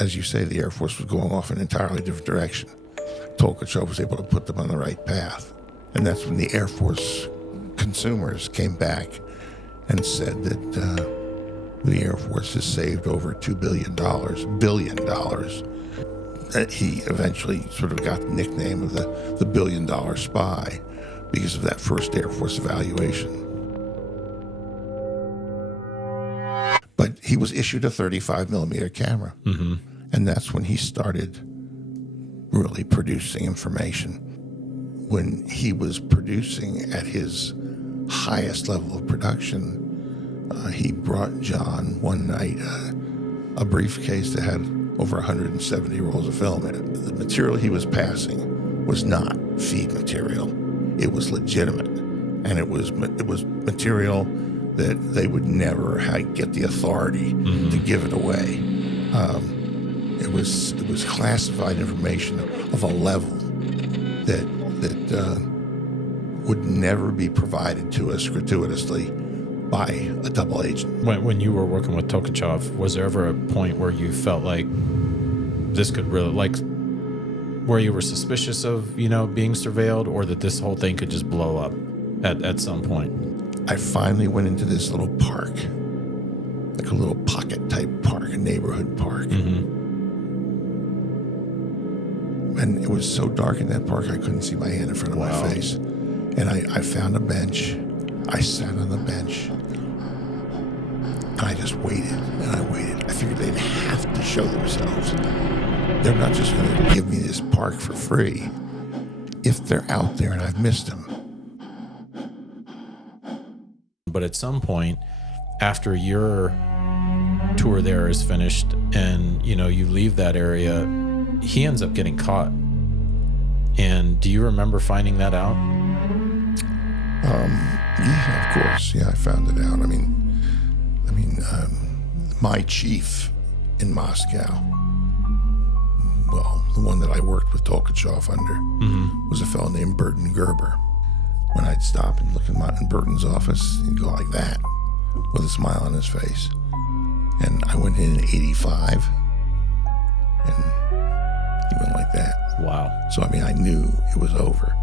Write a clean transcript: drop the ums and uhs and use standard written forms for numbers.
as you say, the Air Force was going off in an entirely different direction. Tolkachev was able to put them on the right path. And that's when the Air Force consumers came back and said that the Air Force has saved over $2 billion. He eventually sort of got the nickname of the billion-dollar spy because of that first Air Force evaluation. But he was issued a 35-millimeter camera, and that's when he started really producing information. When he was producing at his highest level of production, he brought John one night a briefcase that had over 170 rolls of film in it. The material he was passing was not feed material. It was legitimate, and it was material that they would never get the authority to give it away. It was classified information of a level that would never be provided to us gratuitously by a double agent. When you were working with Tolkachev, was there ever a point where you felt like this could really, like, where you were suspicious of, being surveilled, or that this whole thing could just blow up at some point? I finally went into this little park, like a little pocket-type park, a neighborhood park. And it was so dark in that park, I couldn't see my hand in front of my face. And I found a bench. I sat on the bench. And I just waited, and I waited. I figured they'd have to show themselves. They're not just going to give me this park for free if they're out there and I've missed them. But at some point, after your tour there is finished and, you leave that area, he ends up getting caught. And do you remember finding that out? Yeah, of course. Yeah, I found it out. I mean, my chief in Moscow, well, the one that I worked with Tolkachev under, was a fellow named Burton Gerber. When I'd stop and look in Burton's office, he'd go like that, with a smile on his face. And I went in 85, and he went like that. Wow. So, I knew it was over.